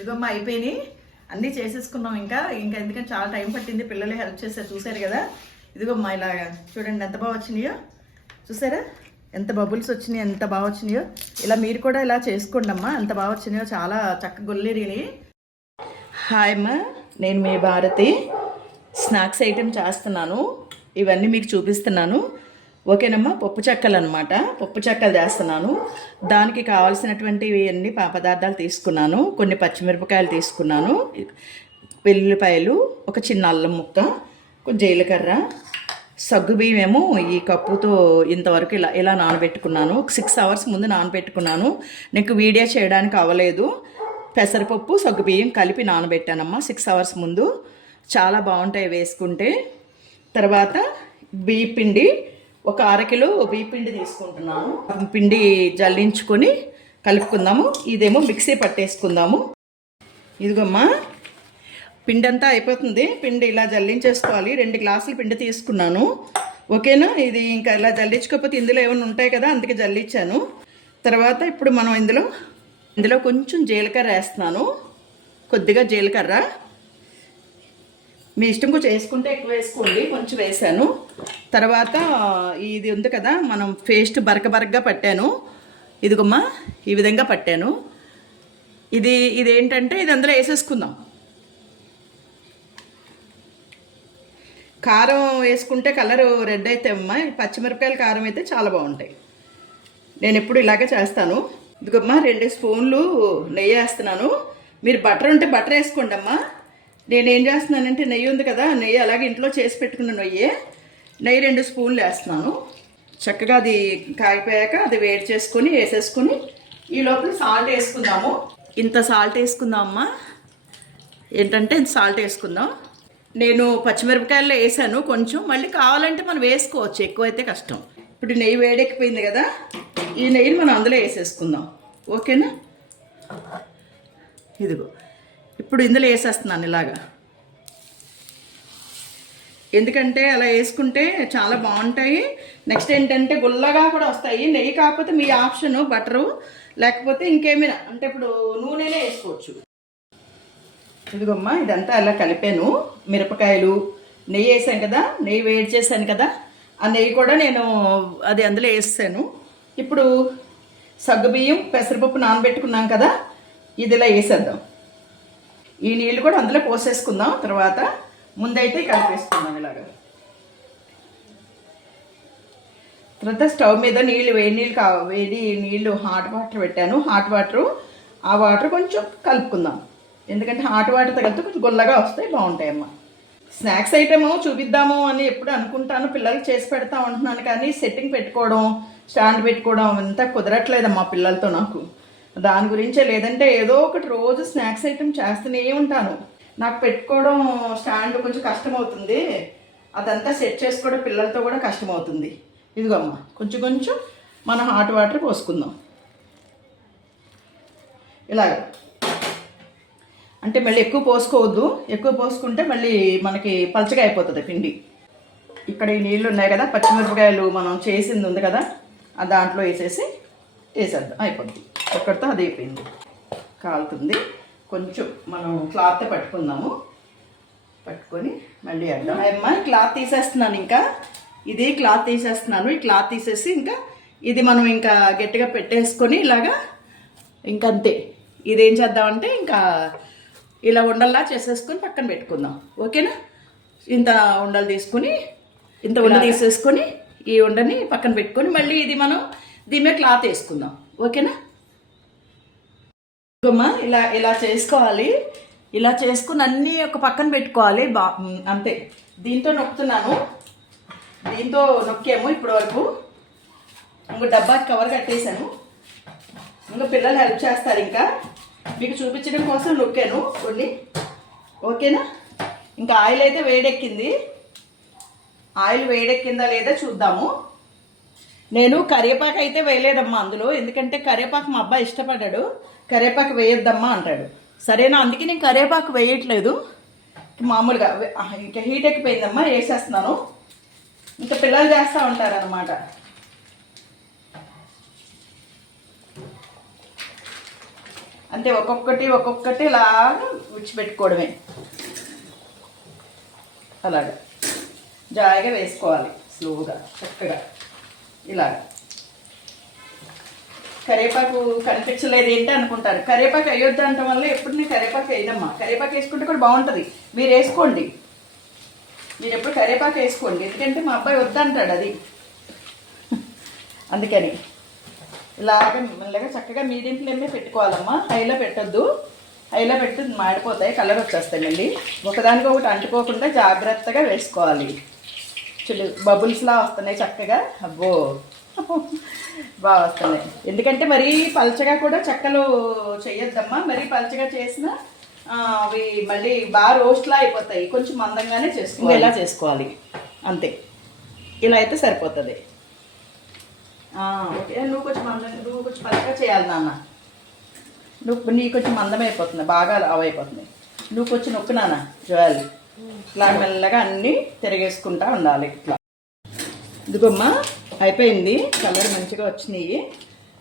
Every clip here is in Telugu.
ఇదిగోమ్మ అయిపోయినాయి. అన్నీ చేసేసుకున్నాం ఇంకా. ఇంకా ఎందుకంటే చాలా టైం పట్టింది. పిల్లలు హెల్ప్ చేశారు. చూశారు కదా? ఇదిగోమ్మా ఇలా చూడండి ఎంత బాగా వచ్చినాయో. చూసారా? ఎంత బబుల్స్ వచ్చినాయో ఎంత బాగా వచ్చినాయో. ఇలా మీరు కూడా ఇలా చేసుకోండి అమ్మా. ఎంత బాగా వచ్చినాయో చాలా చక్కగా గొల్లేరిని. హాయ్ అమ్మా. నేను మీ భారతి. స్నాక్స్ ఐటెం చేస్తున్నాను. ఇవన్నీ మీకు చూపిస్తున్నాను. ఓకేనమ్మా పప్పు చెక్కలు అనమాట పప్పు చెక్కలు చేస్తున్నాను. దానికి కావాల్సినటువంటివి అన్ని పదార్థాలు తీసుకున్నాను. కొన్ని పచ్చిమిరపకాయలు తీసుకున్నాను. వెల్లుల్లిపాయలు ఒక చిన్న అల్లం ముక్క కొంచెం జీలకర్ర సగ్గుబియ్యం ఏమో ఈ కప్పుతో ఇంతవరకు ఇలా ఇలా నానబెట్టుకున్నాను. సిక్స్ అవర్స్ ముందు నానబెట్టుకున్నాను. నీకు వీడియో చేయడానికి అవ్వలేదు. పెసరపప్పు సగ్గు బియ్యం కలిపి నానబెట్టానమ్మా సిక్స్ అవర్స్ ముందు. చాలా బాగుంటాయి వేసుకుంటే. తర్వాత బియ్య పిండి ఒక అరకిలో బియ్యపిండి తీసుకుంటున్నాను పిండి జల్లించుకొని కలుపుకుందాము. ఇదేమో మిక్సీ పట్టేసుకుందాము. ఇదిగోమ్మా పిండి అంతా అయిపోతుంది. పిండి ఇలా జల్లించేసుకోవాలి. రెండు గ్లాసులు పిండి తీసుకున్నాను. ఓకేనా? ఇది ఇంకా ఇలా జల్లించుకోకపోతే ఇందులో ఏమైనా ఉంటాయి కదా? అందుకే జల్లించాను తర్వాత ఇప్పుడు మనం ఇందులో ఇందులో కొంచెం జీలకర్ర వేస్తున్నాను. కొద్దిగా జీలకర్ర. మీ ఇష్టం కొంచెం వేసుకుంటే ఎక్కువ వేసుకోండి. కొంచెం వేసాను. తర్వాత ఇది ఉంది కదా మనం పేస్ట్ బరక బరకగా పట్టాను. ఇదిగమ్మా ఈ విధంగా పట్టాను. ఇది ఇదేంటంటే ఇది అందులో వేసేసుకుందాం. కారం వేసుకుంటే కలర్ రెడ్ అయితే అమ్మా పచ్చిమిరపకాయల కారం అయితే చాలా బాగుంటాయి. నేను ఎప్పుడు ఇలాగే చేస్తాను. ఇదిగమ్మా రెండు స్పూన్లు నెయ్యి వేస్తున్నాను. మీరు బటర్ ఉంటే బటర్ వేసుకోండి అమ్మా నేను ఏం చేస్తున్నానంటే నెయ్యి ఉంది కదా నెయ్యి అలాగే ఇంట్లో చేసి పెట్టుకున్న నెయ్యి నెయ్యి రెండు స్పూన్లు వేస్తున్నాను. చక్కగా అది కాగిపోయాక అది వేడి చేసుకొని వేసేసుకొని ఈ లోపల సాల్ట్ వేసుకుందాము. ఇంత సాల్ట్ వేసుకుందామమ్మా ఏంటంటే ఇంత సాల్ట్ వేసుకుందాం. నేను పచ్చిమిరపకాయల్లో వేసాను కొంచెం మళ్ళీ కావాలంటే మనం వేసుకోవచ్చు ఎక్కువైతే కష్టం. ఇప్పుడు నెయ్యి వేడెక్కిపోయింది కదా ఈ నెయ్యిని మనం అందులో వేసేసుకుందాం. ఓకేనా? ఇదిగో. ఇప్పుడు ఇందులో వేసేస్తున్నాను ఇలాగా. ఎందుకంటే అలా వేసుకుంటే చాలా బాగుంటాయి. నెక్స్ట్ ఏంటంటే గుల్లగా కూడా వస్తాయి. నెయ్యి కాకపోతే మీ ఆప్షన్ బటరు. లేకపోతే ఇంకేమైనా అంటే ఇప్పుడు నూనెనే వేసుకోవచ్చు. ఇదిగోమ్మా ఇదంతా అలా కలిపాను. మిరపకాయలు నెయ్యి వేసాను కదా నెయ్యి వేడి చేశాను కదా ఆ నెయ్యి కూడా నేను అది అందులో వేసాను ఇప్పుడు సగ్గుబియ్యం పెసరపప్పు నానబెట్టుకున్నాం కదా ఇది ఇలా వేసేద్దాం. ఈ నీళ్ళు కూడా అందులో పోసేసుకుందాం. తర్వాత ముందైతే కలిపేసుకుందాం ఇలాగా. తర్వాత స్టవ్ మీద నీళ్ళు వేడి నీళ్ళు కా వేడి నీళ్ళు హాట్ వాటర్ పెట్టాను. హాట్ వాటర్ ఆ వాటర్ కొంచెం కలుపుకుందాం. ఎందుకంటే హాట్ వాటర్ తగిలితే కొంచెం గుల్లగా వస్తాయి బాగుంటాయి అమ్మ స్నాక్స్ ఐటమ్ చూపిద్దాము అని ఎప్పుడు అనుకుంటాను. పిల్లలకి చేసి పెడతా ఉంటున్నాను కానీ సెట్టింగ్ పెట్టుకోవడం స్టాండ్ పెట్టుకోవడం అంతా కుదరట్లేదమ్మా పిల్లలతో నాకు. దాని గురించే లేదంటే ఏదో ఒకటి రోజు స్నాక్స్ ఐటమ్ చేస్తూనే ఉంటాను. నాకు పెట్టుకోవడం స్టాండ్ కొంచెం కష్టం అవుతుంది అదంతా సెట్ చేసుకోవడం పిల్లలతో కూడా కష్టం అవుతుంది ఇదిగో అమ్మ కొంచెం కొంచెం మనం హాట్ వాటర్ పోసుకుందాం. ఇలాగ. అంటే మళ్ళీ ఎక్కువ పోసుకోవద్దు. ఎక్కువ పోసుకుంటే మళ్ళీ మనకి పలచగా అయిపోతుంది పిండి. ఇక్కడ ఈ నీళ్ళు ఉన్నాయి కదా పచ్చిమిరపకాయలు మనం చేసింది ఉంది కదా ఆ దాంట్లో వేసేసి వేసేద్దాం. అయిపోద్ది. ఒక్కడితో అది అయిపోయింది. కాలుతుంది. కొంచెం మనం క్లాత్ పట్టుకుందాము. పట్టుకొని మళ్ళీ వేద్దాం. అమ్మా క్లాత్ తీసేస్తున్నాను ఇంకా. ఇది క్లాత్ తీసేస్తున్నాను. ఈ క్లాత్ తీసేసి ఇంకా ఇది మనం ఇంకా గట్టిగా పెట్టేసుకొని ఇలాగా ఇంకంతే. ఇదేం చేద్దామంటే ఇంకా ఇలా ఉండల్లా చేసేసుకొని పక్కన పెట్టుకుందాం. ఓకేనా? ఇంత ఉండలు తీసుకొని ఇంత ఉండ తీసేసుకొని ఈ ఉండని పక్కన పెట్టుకొని మళ్ళీ ఇది మనం దీని మీద క్లాత్ వేసుకుందాం. ఓకేనా? అమ్మా ఇలా ఇలా చేసుకోవాలి. ఇలా చేసుకుని అన్నీ ఒక పక్కన పెట్టుకోవాలి. బా అంతే. దీంతో నొక్కుతున్నాను. దీంతో నొక్కాము ఇప్పటి వరకు ఇంకో డబ్బాకి కవర్ కట్టేశాను. ఇంకా పిల్లలు హెల్ప్ చేస్తారు ఇంకా. మీకు చూపించడం కోసం నొక్కాను కొన్ని. ఓకేనా? ఇంకా ఆయిల్ అయితే వేడెక్కింది. ఆయిల్ వేడెక్కిందా లేదా చూద్దాము. నేను కరివేపాకు అయితే వేయలేదమ్మా అందులో. ఎందుకంటే కరివేపాకు మా అబ్బాయి ఇష్టపడ్డాడు. కరేపాకు వేయొద్దమ్మా అంటాడు. సరేనా అందుకే నేను కరేపాకు వేయట్లేదు. మామూలుగా ఇంకా హీట్ ఎక్కిపోయిందమ్మా వేసేస్తున్నాను. ఇంకా పిల్లలు చేస్తూ ఉంటారనమాట అంటే ఒక్కొక్కటి ఒక్కొక్కటి ఇలాగా విడిచిపెట్టుకోవడమే. అలాగా. జాయిగా వేసుకోవాలి స్లోగా చక్కగా. ఇలాగా. కరేపాకు కనిపించలేదు ఏంటి అనుకుంటారు. కరేపాకు వేయొద్దు అనటం వల్ల ఎప్పుడు నేను కరేపాకు వేయదమ్మా. కరేపాకు వేసుకుంటే కూడా బాగుంటుంది. మీరు వేసుకోండి. మీరు ఎప్పుడు కరేపాకు వేసుకోండి. ఎందుకంటే మా అబ్బాయి వద్దంటాడు అది. అందుకని ఇలాగ మెల్లగా చక్కగా మీడియం ఫ్లేమ్లో పెట్టుకోవాలమ్మా. హైలో పెట్టొద్దు. హైలో పెట్టి మాడిపోతాయి కలర్ వచ్చేస్తాయి మళ్ళీ. ఒకదానికి ఒకటి అంటుకోకుండా జాగ్రత్తగా వేసుకోవాలి. చూడు బబుల్స్లా వస్తున్నాయి చక్కగా. అబ్బో! బాగా వస్తున్నాయి ఎందుకంటే మరీ పలచగా కూడా చెక్కలు చేయొద్దమ్మా మరీ పలచగా చేసిన అవి మళ్ళీ బాగా రోస్ట్లా అయిపోతాయి. కొంచెం మందంగానే చేసుకోవాలి. ఇలా చేసుకోవాలి? అంతే. ఇలా అయితే సరిపోతుంది. ఆ, ఓకే. నువ్వు కొంచెం మందం నువ్వు కొంచెం పలచగా చేయాలి నాన్న. నువ్వు నీ కొంచెం మందం అయిపోతుంది బాగా లావు అయిపోతుంది నువ్వు కొంచెం నొక్కు నాన్న జోయాలి ఇట్లా మెల్లగా అన్నీ తిరిగేసుకుంటా ఉండాలి ఇట్లా. ఇదిగోమ్మా అయిపోయింది. కలర్ మంచిగా వచ్చినాయి.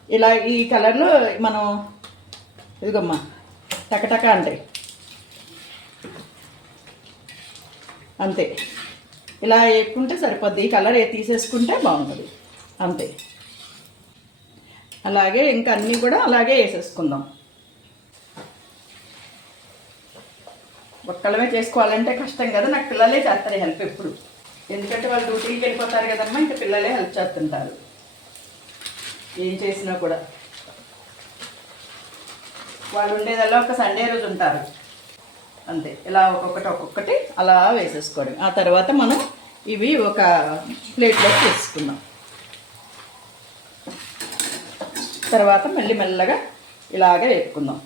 ఇలా ఈ కలర్లో మనం ఇదిగమ్మా టకటక అంటాయి. అంతే. ఇలా వేసుకుంటే సరిపోద్ది. ఈ కలర్ తీసేసుకుంటే బాగుంటుంది. అంతే. అలాగే ఇంకా అన్నీ కూడా అలాగే వేసేసుకుందాం. ఒక్కళ్ళమే చేసుకోవాలంటే కష్టం కదా. నాకు పిల్లలే చేస్తారు హెల్ప్ ఎప్పుడు. ఎందుకంటే వాళ్ళు డ్యూటీకి వెళ్ళిపోతారు కదమ్మా ఇంకా పిల్లలే హెల్ప్ చేస్తుంటారు. ఏం చేసినా కూడా. వాళ్ళు ఉండేదల్లా ఒక సండే రోజు ఉంటారు. అంతే ఇలా ఒక్కొక్కటి ఒక్కొక్కటి అలా వేసేసుకోవడం. ఆ తర్వాత మనం ఇవి ఒక ప్లేట్లో తీసుకుందాం తర్వాత మళ్ళీ మెల్లగా ఇలాగే వేపుకుందాం.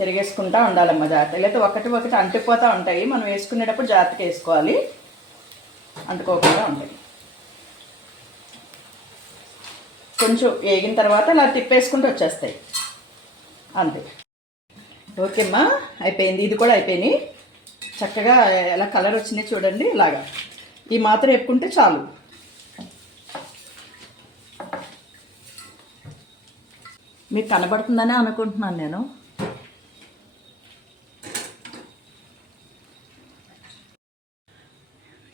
తిరిగేసుకుంటా ఉండాలమ్మ జాగ్రత్త. లేకపోతే ఒకటి ఒకటి అంటిపోతూ ఉంటాయి. మనం వేసుకునేటప్పుడు జాగ్రత్తగా వేసుకోవాలి. అంటుకోకుండా ఉంటాయి. కొంచెం వేగిన తర్వాత అలా తిప్పేసుకుంటూ వచ్చేస్తాయి. అంతే. ఓకేమ్మా అయిపోయింది. ఇది కూడా అయిపోయినాయి. చక్కగా ఎలా కలర్ వచ్చినాయి చూడండి. ఇలాగా. ఈ మాత్రం ఎప్పుకుంటే చాలు. మీకు కనబడుతుందనే అనుకుంటున్నాను నేను.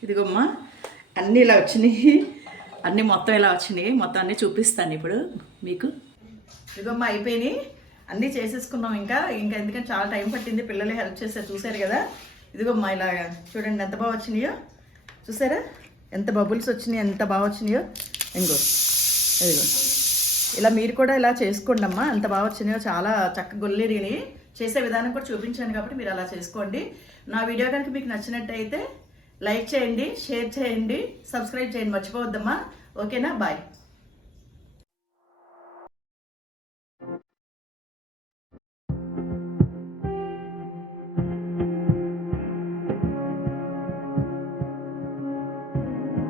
ఇదిగోమ్మా అన్నీ ఇలా వచ్చినాయి. అన్నీ మొత్తం ఇలా వచ్చినాయి. మొత్తం అన్నీ చూపిస్తాను ఇప్పుడు మీకు. ఇదిగోమ్మా అయిపోయినాయి. అన్నీ చేసేసుకున్నాం ఇంకా. ఇంకా ఎందుకంటే చాలా టైం పట్టింది. పిల్లలు హెల్ప్ చేశారు. చూసారు కదా. ఇదిగోమ్మా ఇలా చూడండి ఎంత బాగా వచ్చినాయో. చూసారా? ఎంత బబుల్స్ వచ్చినాయి ఎంత బాగా వచ్చినాయో. ఇంకో ఇదిగో. ఇలా మీరు కూడా ఇలా చేసుకోండి అమ్మా. ఎంత బాగా వచ్చినాయో. చాలా చక్కగా గొల్లేరిని చేసే విధానం కూడా చూపించాను కాబట్టి మీరు అలా చేసుకోండి. నా వీడియో కనుక మీకు నచ్చినట్టయితే లైక్ చేయండి షేర్ చేయండి సబ్స్క్రైబ్ చేయండి మర్చిపోవద్దమ్మా. ఓకేనా? బాయ్.